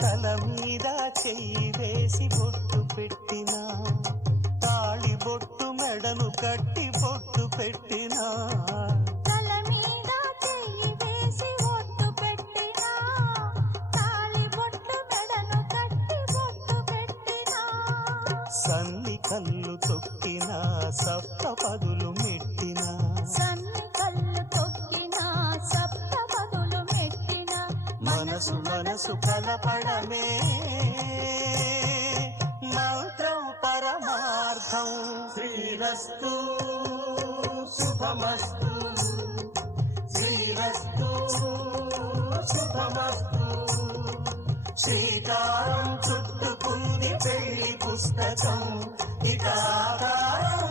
తల మీద చెయ్యి వేసి బొట్టు పెట్టినా, తాళి బొట్టు మెడను కట్టి బొట్టు పెట్టినా, తల మీద చెయ్యి వేసి బొట్టు పెట్టినా, తాళి బొట్టు మెడను కట్టి బొట్టు పెట్టినా, సన్ని కళ్ళు తొక్కినా సప్త పదులు మెట్టినా, సన్ని కళ్ళు తొక్కినా సప్త పదులు మెట్టినా, మనసు మనసు కలపడమే మంత్రం పరమార్థం. శ్రీరస్తు శుభమస్తు, శ్రీరస్తు శుభమస్తు. శ్రీకారం చుట్టుకుంది పెళ్లి పుస్తకం, ఇక ఆకారం